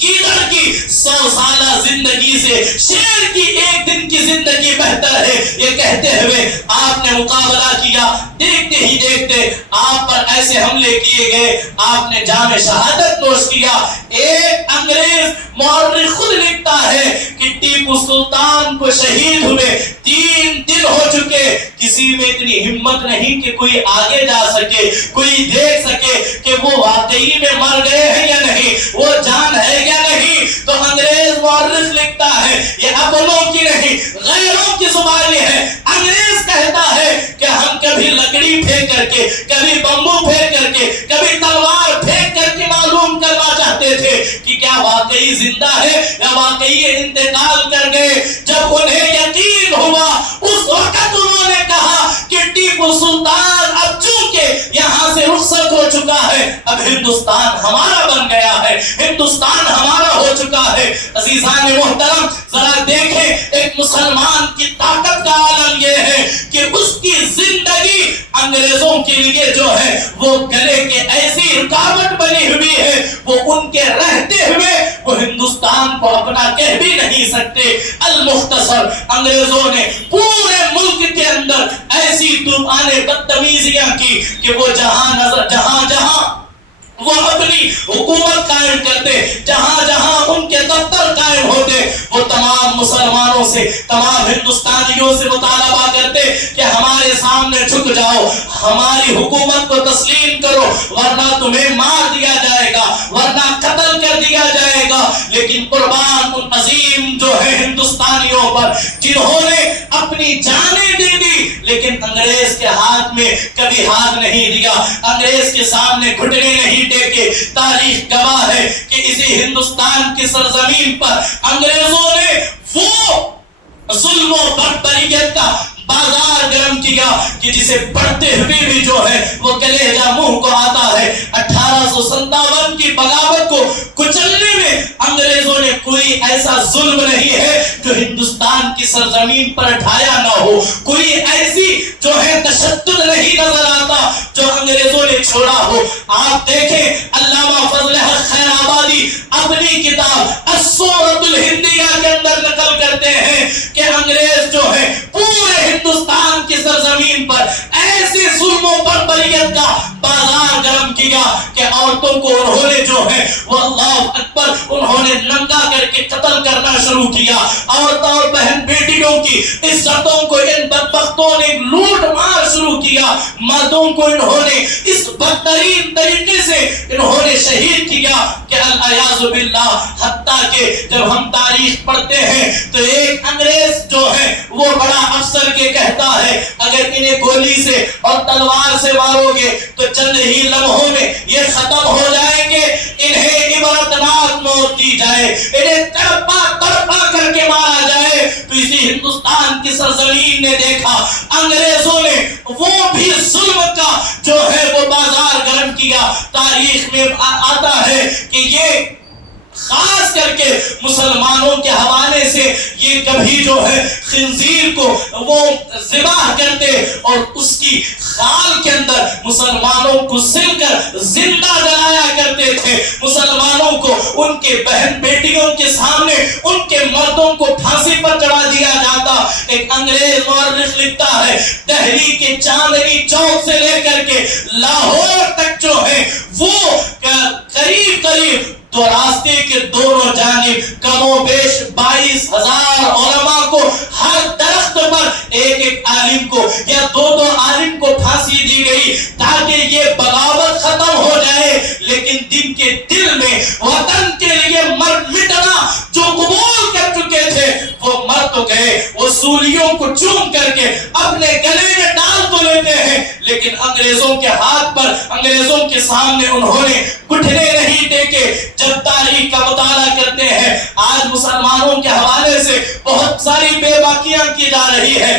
گیدڑ کی 100 سالہ زندگی سے شیر کی ایک دن کی زندگی بہتر ہے، یہ کہتے ہوئے آپ نے مقابلہ کیا۔ دیکھتے ہی دیکھتے آپ پر ایسے حملے کیے گئے، آپ نے جام شہادت نوش کیا۔ ایک انگریز مورخ خود لکھتا ہے کہ ٹیپو سلطان کو شہید ہوئے 3 دن ہو چکے، کسی میں اتنی ہمت نہیں کہ کوئی آگے جا سکے، کوئی دیکھ سکے کہ وہ واقعی میں مر گئے ہیں یا نہیں، وہ جان ہے یا نہیں۔ تو انگریز مورخ لکھتا ہے یہ اپنوں کی نہیں غیروں کی زبانی ہے۔ انگریز کہتا ہے کہ ہم کبھی لکڑی پھینک کر کے، کبھی بمبو پھینک کر کے، کبھی تلوار پھینک کر کے معلوم کرنا چاہتے تھے کہ کیا واقعی زندہ ہے یا واقعی انتقال کر گئے۔ جب انہیں یقین ہوا اس وقت انہوں نے کہا کہ ٹیپو سلطان اب چونکہ یہاں سے رخصت ہو چکا ہے، اب ہندوستان ہمارا بن گیا ہے، ہندوستان ہمارا ہو چکا ہے۔ عزیزان محترم ذرا دیکھیں ایک مسلمان کی طاقت کا عالم یہ ہے کہ اس کی زندگی انگریزوں کے لیے جو ہے وہ گلے کے ایسی رکاوٹ بنی ہوئی ہے، وہ ان کے رہتے ہوئے وہ ہندوستان کو اپنا کہہ بھی نہیں سکتے۔ المختصر انگریزوں نے پورے ملک کے اندر ایسی طوفان بدتمیزیاں کی کہ وہ جہاں وہ اپنی حکومت قائم کرتے، جہاں ان کے دفتر قائم ہوتے، وہ تمام مسلمانوں سے، تمام ہندوستانیوں سے مطالبہ کرتے کہ ہمارے سامنے جھک جاؤ، ہماری حکومت کو تسلیم کرو ورنہ تمہیں مار دیا جائے گا، ورنہ قتل کر دیا جائے گا۔ لیکن قربان ان عظیم جو ہے ہندوستانیوں پر جنہوں نے اپنی جانیں دے دی، لیکن انگریز کے ہاتھ میں کبھی ہاتھ نہیں دیا، انگریز کے سامنے گھٹنے نہیں ٹیکے۔ تاریخ گواہ ہے کہ اسی ہندوستان کی سرزمین پر انگریزوں نے وہ ظلم و بربریت کا بازار گرم کیا کہ جسے پڑھتے ہوئے بھی جو ہے وہ کلیجہ منہ کو آتا ہے۔ 1857 کی بغاوت کو کچلنے میں انگریزوں نے کوئی ایسا ظلم نہیں ہے جو ہندوستان کی سرزمین پر ڈھایا نہ ہو، کوئی ایسی جو ہے تشدد نہیں نظر آتا جو انگریزوں نے چھوڑا ہو۔ آپ دیکھیں علامہ فضل حق خیر آبادی اپنی کتاب السورۃ الہندیہ کے اندر نقل کرتے ہیں کہ انگریز جو ہے پورے ہندوستان کی سرزمین پر ایسے ظلم و بربریت کا بازار گرم کیا کہ عورتوں کو انہوں نے جو ہے وہ اللہ اکبر انہوں نے ننگا کر کے قتل کرنا شروع کیا۔ عورتوں اور بہن بیٹیوں کی عزتوں کو ان بدبختوں نے لوٹ مار شروع کیا، مردوں کو انہوں نے اس بدترین طریقے سے انہوں نے شہید کیا کہ الیاذ باللہ۔ حتیٰ کہ جب ہم تاریخ پڑھتے ہیں تو ایک انگریز جو ہے وہ بڑا افسر کے کہتا ہے اگر انہیں گولی سے اور تلوار سے مارو گے تو چند ہی لمحوں میں یہ ختم ہو جائیں گے، انہیں عبرتناک موت دی جائے، انہیں تڑپا کر کے مارا جائے۔ تو اسی ہندوستان کی سرزمین نے دیکھا انگریزوں نے وہ بھی ظلم کا جو ہے وہ بازار گرم کیا۔ تاریخ میں آتا ہے کہ یہ خاص کر کے مسلمانوں کے حوالے سے یہ کبھی جو ہے خنزیر کو وہ ذبح کرتے اور اس کی خال کے اندر مسلمانوں کو سل کر زندہ جلایا کرتے تھے. مسلمانوں کو ان کے بہن بیٹیوں کے سامنے ان کے مردوں کو پھانسی پر چڑھا دیا جاتا. ایک انگریز مورخ لکھتا ہے دہلی کے چاندنی چوک سے لے کر کے لاہور تک جو ہے وہ قریب قریب تو راستے کے دونوں جانب کم و بیش 22,000 علماء کو ہر درخت پر ایک ایک عالم کو یا دو عالم کو پھانسی دی گئی تاکہ یہ بغاوت ختم ہو جائے. لیکن جن کے دل میں وطن کے لیے مٹنا جو قبول کر چکے تھے وہ مر تو گئے. وہ سولیوں کو چوم کر کے اپنے گلے میں ڈال تو لیتے ہیں لیکن انگریزوں کے ہاتھ پر انگریزوں کے سامنے انہوں نے گھٹنے نہیں ٹیکے. جب تاریخ کا مطالعہ کرتے ہیں آج مسلمانوں کے حوالے سے بہت ساری بے باکیاں کی جا رہی ہے.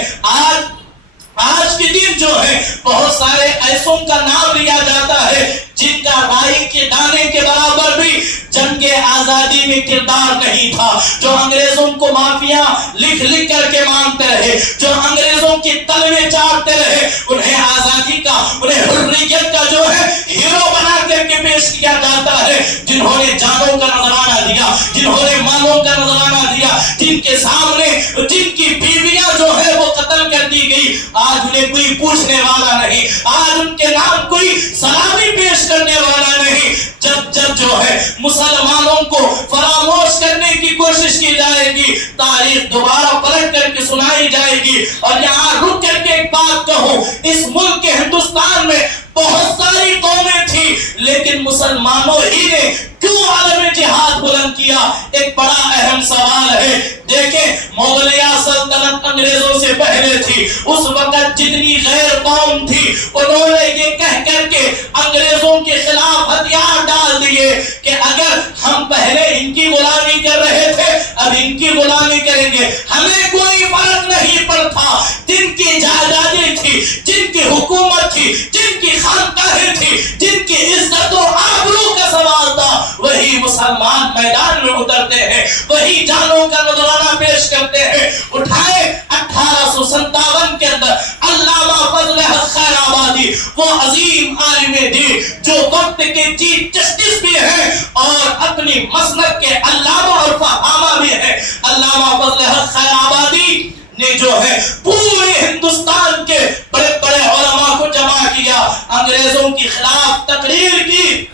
آج کے دن جو ہے بہت سارے ایسوں کا نام لیا جاتا ہے جن کا رائی کے دانے کے برابر بھی جنگ آزادی میں کردار نہیں تھا. جو انگریزوں کو مافیا لکھ لکھ کر کے مانگتے رہے, جو انگریزوں کی تلویں چاٹتے رہے, انہیں آزادی کا انہیں حریت کا جو ہے ہیرو بنا کر کے پیش کیا جاتا ہے. جنہوں نے جانوں کا نذرانہ دیا, جنہوں نے مالوں کا نذرانہ دیا, جن کے سامنے جن کی بیویاں جو ہے وہ قتل کر دی گئی, آج انہیں کوئی پوچھنے والا نہیں, آج ان کے نام کوئی سلامی پیش کرنے والا نہیں. جب جو ہے مسلمانوں کو فراموش کرنے کی کوشش کی جائے گی تاریخ دوبارہ پلٹ کر کے سنائی جائے گی. اور یہاں رک کر کے ایک بات کہوں, اس ملک کے ہندوستان میں بہت ساری قومیں تھی لیکن مسلمانوں ہی نے کیوں عالم جہاد بلند کیا؟ ایک بڑا اہم سوال ہے. دیکھیں مغلیہ سلطنت انگریزوں سے پہلے تھی, اس وقت جتنی غیر قوم تھی انہوں نے یہ کہہ کر کے انگریزوں کے خلاف ہتھیار ڈال دیے کہ اگر ہم پہلے ان کی غلامی کر رہے تھے اب ان کی غلامی کریں گے, ہمیں کوئی فرق نہیں پڑتا. جن کی جائیدادیں تھی, جن کی حکومت تھی, جن کی خانقاہیں تھی, جن کی عزت و آبرو کا سوال تھا, وہی مسلمان میدان میں اترتے ہیں, وہی جانوں کا نذرانہ پیش کرتے ہیں. اٹھائے 1857 کے اندر علامہ فضل حق خیر آبادی, وہ عظیم عالم دین جو وقت کے چیف جسٹس بھی ہیں اور اپنی مسلک کے علامہ اور فہامہ بھی ہیں, علامہ فضل حق خیر آبادی نے جو ہے پورے ہندوستان کے بڑے بڑے علماء کو جمع کیا, انگریزوں کے خلاف تقریر کی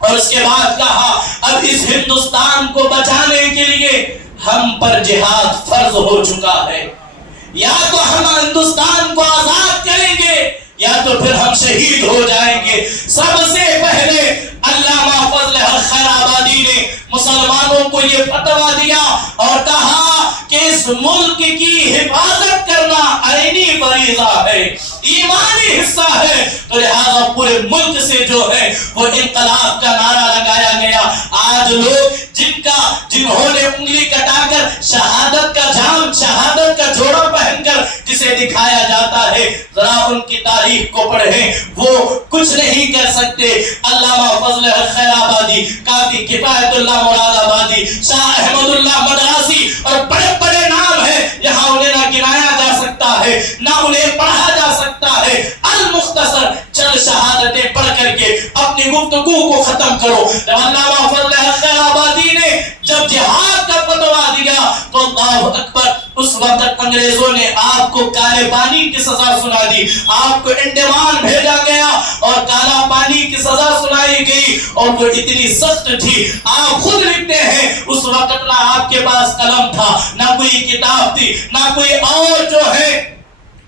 اور اس کے بعد کہا اب اس ہندوستان کو بچانے کے لیے ہم پر جہاد فرض ہو چکا ہے. یا تو ہم ہندوستان کو آزاد کریں گے یا تو پھر ہم شہید ہو جائیں گے. سب سے پہلے علامہ فضل حق خیر آبادی نے مسلمانوں کو یہ فتویٰ دیا اور کہا کہ اس ملک کی حفاظت کرنا عینی فریضہ ہے, ایمانی حصہ ہے. تو لہذا پورے ملک سے جو ہے وہ انقلاب کا نعرہ لگایا گیا. آج لوگ جنہوں نے انگلی کٹا کر شہادت کا جام, شہادت کا جوڑا پہن کر جسے دکھایا جاتا ہے, ذرا ان کی تاریخ کو پڑھیں, وہ کچھ نہیں کر سکتے. علامہ فضل حق خیر آبادی, قاضی کفایت اللہ مراد آبادی, شاہ احمد اللہ مدراسی اور بڑے بڑے نام ہیں, یہاں انہیں نہ گنایا جا سکتا ہے نہ انہیں پڑھا جا سکتا ہے. المختصر چند شہادتیں پڑھ کر کے اپنی گفتگو کو ختم کرو. علامہ فضل حق خیر آبادی نے جب جہاد کا فتویٰ دیا تو اللہ اکبر, اس وقت انگریزوں نے آپ کو کالے پانی کی سزا سنا دی, آپ کو انڈمان بھیجا گیا اور کالا پانی کی سزا سنائی گئی اور وہ اتنی سخت تھی. آپ خود لکھتے ہیں اس وقت نہ آپ کے پاس قلم تھا, نہ کوئی کتاب تھی, نہ کوئی اور جو ہے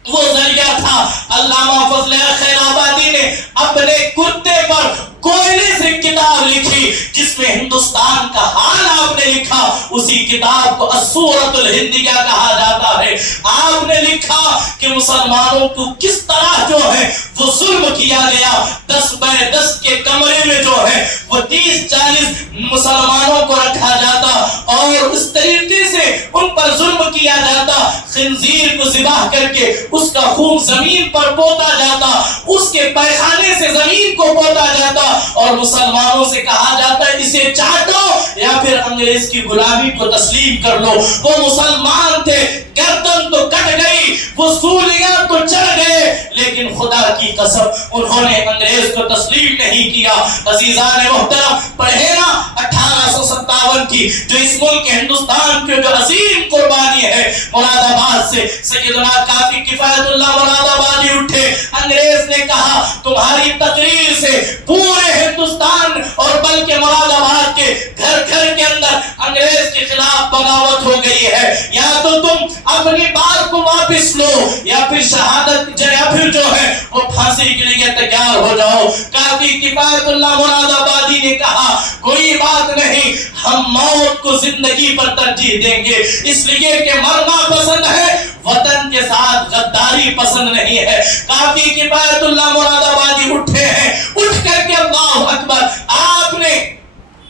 وہ ذریعہ تھا. علامہ فضل خیر آبادی نے اپنے کرتے پر کوئلے سے کتاب لکھی جس میں ہندوستان کا حال آپ نے لکھا. اسی کتاب کو السورۃ الہندیہ کہا جاتا ہے. آپ نے لکھا کہ مسلمانوں کو کس طرح جو ہے وہ ظلم کیا گیا. 10 بائی 10 کے کمرے میں جو ہے وہ 30-40 مسلمانوں کو رکھا جاتا اور اس طریقے سے ان پر ظلم کیا جاتا. خنزیر کو ذبح کر کے اس کا خون زمین پر پوتا جاتا, اس کے پیخانے سے زمین کو پوتا جاتا اور مسلمانوں سے کہا جاتا ہے اسے چاٹو یا پھر انگریز کی غلامی کو تسلیم کر لو۔ وہ مسلمان تھے، گردن تو کٹ گئی، وہ سولیاں تو چڑھ گئے، لیکن خدا کی قسم انہوں نے انگریز کو تسلیم نہیں کیا۔ عزیزان محترم، پڑھے نا 1857 کی جو اس ملک ہندوستان کے جو عظیم قربانی ہے، مراد آباد سے سیدنا کافی کفایت اللہ مراد آبادی اٹھے۔ انگریز نے کہا تمہاری تقریر سے پورے ہندوستان اور بلکہ مراد آباد کے گھر گھر کے اندر انگریز کے خلاف بغاوت ہو گئی ہے، یا تو تم اپنی بات کو واپس لو یا پھر شہادت یا پھر جو ہے وہ پھانسی کے لیے تیار ہو جاؤ۔ کافی کفایت اللہ مراد آبادی نے کہا کوئی بات نہیں، ہم موت کو زندگی پر ترجیح دیں گے، اس لیے کہ مرنا پسند ہے، وطن کے ساتھ غداری پسند نہیں ہے۔ کافی کفایت اللہ مراد آبادی اٹھے ہیں، اٹھ کر کے اللہ اکبر، آپ نے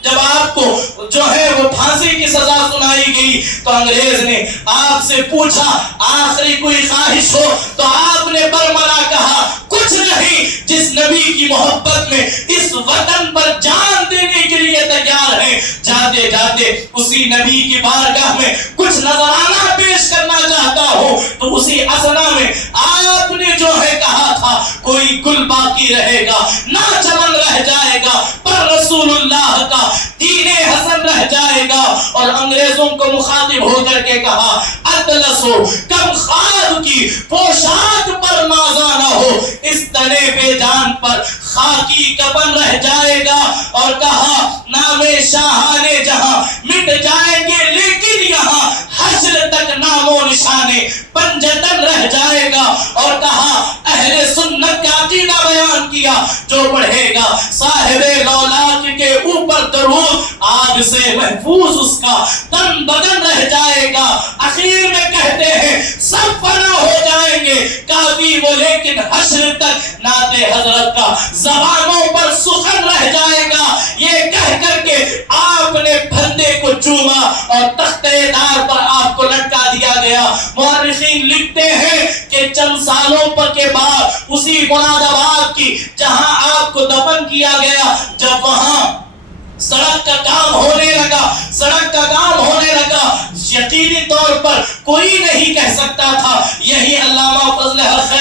جب آپ کو جو ہے وہ پھانسی کی سزا سنائی گئی تو انگریز نے آپ سے پوچھا آخری کوئی خواہش ہو، تو آپ نے برملا کہا کچھ نہیں، جس نبی کی محبت میں اس وطن پر جان دینے کے لیے تیار ہیں، جاتے جاتے اسی نبی کی بارگاہ میں کچھ نذرانہ پیش کرنا چاہتا ہوں، تو اسی اثنا میں آپ نے جو ہے کہا تھا کوئی گل باقی رہے گا، نہ چمن رہ جائے گا، پر رسول اللہ کا دین حسن رہ جائے گا۔ اور انگریزوں کو مخاطب ہو کر کے کہا اطلسو کم خاد کی پوشاک پر نازا نہ ہو، اس تنے بے جان پر خاکی کفن رہ جائے گا۔ اور کہا نام شاہان جہاں مٹ جائیں گے، لیکن یہاں حشر تک نام و نشانے پنجتن رہ جائے گا۔ اور کہا اہل سنت کا عقیدہ بیان کیا، جو پڑھے گا صاحب لولاک کے اوپر درود، آگ سے محفوظ اس کا تن بدن رہ جائے گا۔ اخیر میں کہتے ہیں سب فنا ہو جائیں گے کافی وہ، لیکن حشر تک نعت حضرت کا زبانوں پر سخن رہ جائے گا۔ یہ کہہ کر کے آپ نے پھندے کو چوما اور تختے دار پر آپ کو لٹکا دیا گیا۔ مورخین لکھتے ہیں کہ چند سالوں پر کے بعد اسی مراد آباد کی جہاں آپ کو دفن کیا گیا، جب وہاں سڑک کا کام ہونے لگا، یقینی طور پر کوئی نہیں کہہ سکتا تھا یہی علامہ فضل خیر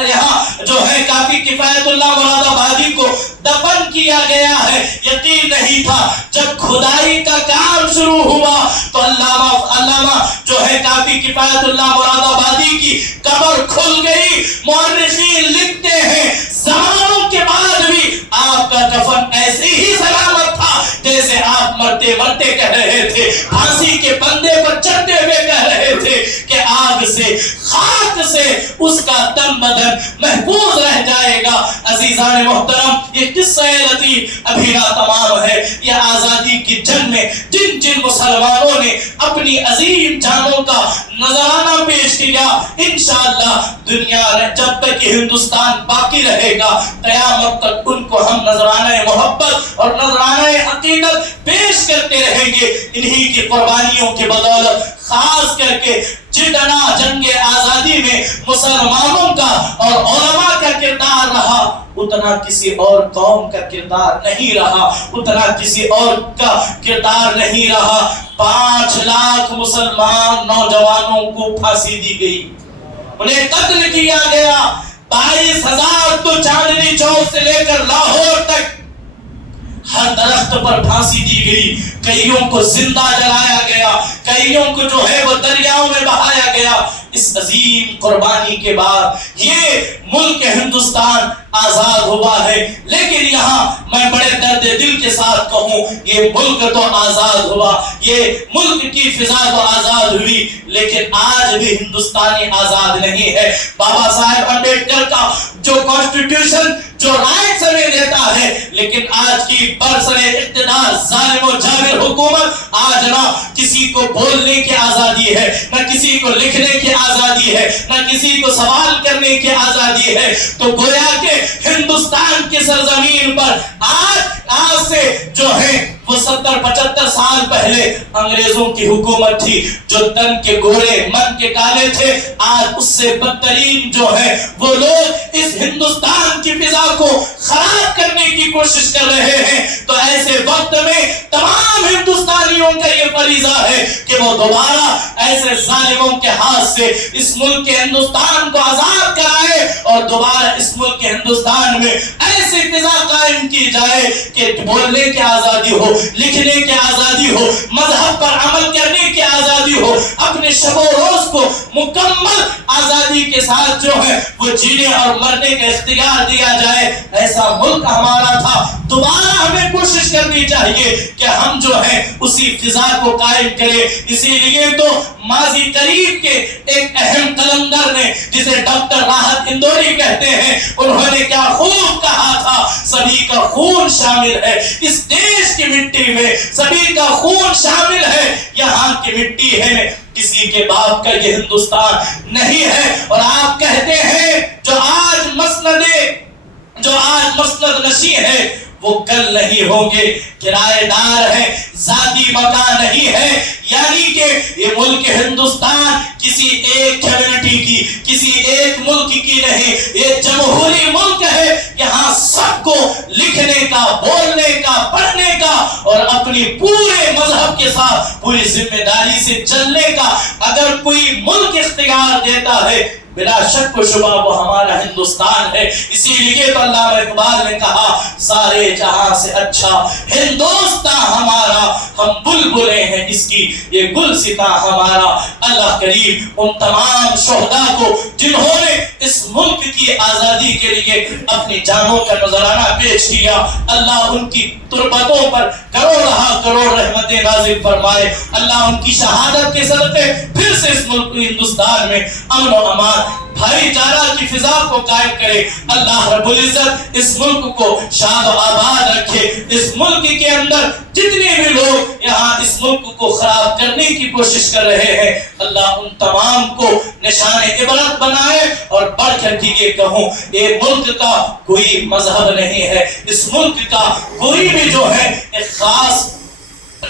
یہاں جو ہے کافی کفایت اللہ مراد آبادی کو دفن کیا گیا ہے، یقین نہیں تھا۔ جب کھدائی کا کام شروع ہوا تو علامہ جو ہے کافی کفایت اللہ مراد آبادی کی قبر کھل گئی۔ مورخین لکھتے ہیں زمانوں کے بعد بھی آپ کا کفن ایسے ہی سلامت تھا جیسے آپ مرتے مرتے کہہ رہے تھے، پھانسی کے پندے پر چڑھتے ہوئے کہہ رہے تھے کہ آگ سے خاک سے اس کا تن بدن محفوظ رہ جائے گا۔ عزیزان محترم، یہ قصہ لطیف ابھی نہ تمام ہے۔ یہ آزادی کی جنگ میں جن مسلمانوں نے اپنی عظیم جانوں کا نذرانہ پیش کیا، انشاءاللہ دنیا جب تک کہ ہندوستان باقی رہے گا قیامت تک ان کو ہم نذرانہ محبت اور نذرانہ عقیدت پیش کرتے رہیں گے۔ انہی کی قربانیوں کی بدولت خاص کر کے جتنا جنگ آزادی میں مسلمانوں کا اور علماء کا کردار رہا، اتنا کسی اور قوم کا کردار نہیں رہا، اتنا کسی اور کا کردار نہیں رہا۔ 5 لاکھ مسلمان نوجوانوں کو پھانسی دی گئی، انہیں قتل کیا گیا۔ 22,000 تو چاندنی چوک سے لے کر لاہور تک ہر درخت پر پھانسی دی گئی، کئیوں کو زندہ جلایا گیا، کئیوں کو جو ہے وہ دریاؤں میں بہایا گیا۔ اس عظیم قربانی کے بعد یہ ملک ہندوستان آزاد ہوا ہے، لیکن یہاں میں بڑے درد دل کے ساتھ کہوں یہ ملک تو آزاد ہوا، یہ ملک کی فضا تو آزاد ہوئی، لیکن آج بھی ہندوستانی آزاد نہیں ہے۔ بابا صاحب امبیڈکر کا جو کانسٹیٹیوشن جو رائٹس ہمیں دیتا ہے، لیکن آج کی برسر اقتدار ظالم و جابر حکومت آج نہ کسی کو بولنے کی آزادی ہے، نہ کسی کو لکھنے کی آزادی ہے، نہ کسی کو سوال کرنے کی آزادی ہے۔ تو گویا کہ ہندوستان کی سرزمین پر آج سے جو ہے وہ 70-75 سال پہلے انگریزوں کی حکومت تھی جو تن کے گورے من کے کالے تھے، آج اس سے بدترین جو ہے وہ لوگ اس ہندوستان کی فضا کو خراب کرنے کی کوشش کر رہے ہیں۔ تو ایسے وقت میں تمام ہندوستانیوں کا یہ فریضہ ہے کہ وہ دوبارہ ایسے ظالموں کے ہاتھ سے اس ملک کے ہندوستان کو آزاد کرائے اور دوبارہ اس ملک کے ہندوستان میں ایسی فضا قائم کی جائے کہ بولنے کی آزادی ہو، لکھنے کی آزادی ہو، مذہب پر عمل کرنے کی آزادی ہو، اپنے شب و روز کو مکمل آزادی کے ساتھ جو ہے وہ جینے اور مرنے کا اختیار دیا جائے۔ ایسا ملک ہمارا تھا، دوبارہ ہمیں کوشش کرنی چاہیے کہ ہم جو ہے اسی فضا کو قائم کریں۔ اسی لیے تو ماضی قریب کے ایک اہم قلمدر نے جسے ڈاکٹر راحت اندوری کہتے ہیں، انہوں نے کیا خوب کہا تھا، سبھی کا خون شامل ہے اس دیش کی مٹی میں، سبھی کا خون شامل ہے یہاں کی مٹی ہے، کسی کے باپ کا یہ ہندوستان نہیں ہے۔ اور آپ کہتے ہیں جو آج مسند نشی ہے وہ کل نہیں ہوں گے، کرائے دار ہے، ذاتی مکان نہیں ہے۔ یعنی کہ یہ ملک ہندوستان کسی ایک کمیونٹی کی، کسی ایک ملک کی نہیں، یہ جمہوری ملک ہے۔ یہاں سب کو لکھنے کا، بولنے کا، پڑھنے کا اور اپنی پورے مذہب کے ساتھ پوری ذمہ داری سے چلنے کا اگر کوئی ملک اختیار دیتا ہے، بلا شک و شبہ وہ ہمارا ہندوستان ہے۔ اسی لیے تو علامہ اقبال نے کہا سارے جہاں سے اچھا ہندوستان ہمارا، ہم بلبلیں ہیں اس کی، یہ گلستاں ہمارا۔ اللہ کریم ان تمام شہداء کو جنہوں نے اس ملک کی آزادی کے لیے اپنی جانوں کا نذرانہ پیش کیا، اللہ ان کی تربتوں پر کروڑ رحمتیں نازل فرمائے۔ اللہ ان کی شہادت کے صدقے پھر سے اس ملک ہندوستان میں امن و امان، بھائی چارہ کی فضا کو قائم کرے۔ اللہ رب العزت اس ملک کو شاد و آباد رکھے۔ اس ملک کے اندر جتنے بھی لوگ یہاں اس ملک کو خراب کرنے کی کوشش کر رہے ہیں، اللہ ان تمام کو نشان عبرت بنائے۔ اور بڑھ کر کے یہ کہوں، یہ ملک کا کوئی مذہب نہیں ہے، اس ملک کا کوئی بھی جو ہے ایک خاص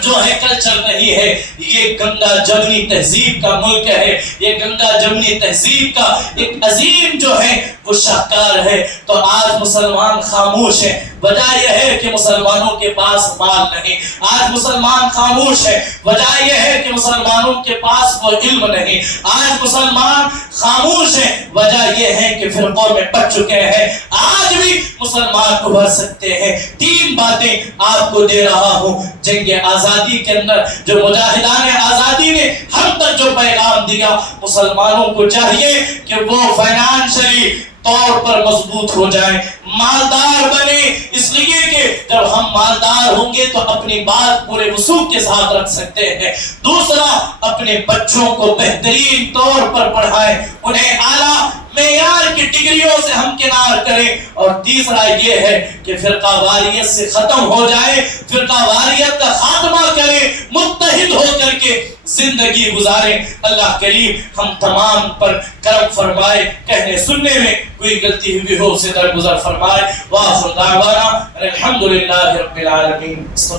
جو ہے کلچر نہیں ہے، یہ گنگا جمنی تہذیب کا ملک ہے، یہ گنگا جمنی تہذیب کا ایک عظیم جو ہے وہ شاہکار ہے۔ تو آج مسلمان خاموش ہیں، وجہ یہ ہے کہ مسلمانوں کے پاس مال نہیں، آج مسلمان خاموش ہے، وجہ یہ ہے کہ مسلمانوں کے پاس وہ علم نہیں، آج مسلمان خاموش ہیں، وجہ یہ ہے کہ فرقوں میں بٹ چکے ہیں۔ آج بھی مسلمان ابھر سکتے ہیں۔ تین باتیں آپ کو دے رہا ہوں۔ جنگ آزادی کے اندر جو مجاہدان آزادی نے ہم تک جو پیغام دیا، مسلمانوں کو چاہیے کہ وہ فائنانشلی طور پر مضبوط ہو جائیں، مالدار بنے، اس لیے کہ جب ہم مالدار ہوں گے تو اپنی بات پورے وثوق کے ساتھ رکھ سکتے ہیں۔ دوسرا، اپنے بچوں کو بہترین طور پر پڑھائیں، انہیں اعلیٰ معیار کی ڈگریوں سے ہمکنار کریں۔ اور تیسرا یہ ہے کہ فرقہ واریت سے ختم ہو جائے، فرقہ واریت کا خاتمہ کریں، متحد ہو کر کے زندگی گزاریں۔ اللہ کریم ہم تمام پر کرم فرمائے، کہنے سننے میں کوئی غلطی ہوئی ہو اسے درگزر فرمائے۔ وآخر دعوانا الحمدللہ رب العالمین۔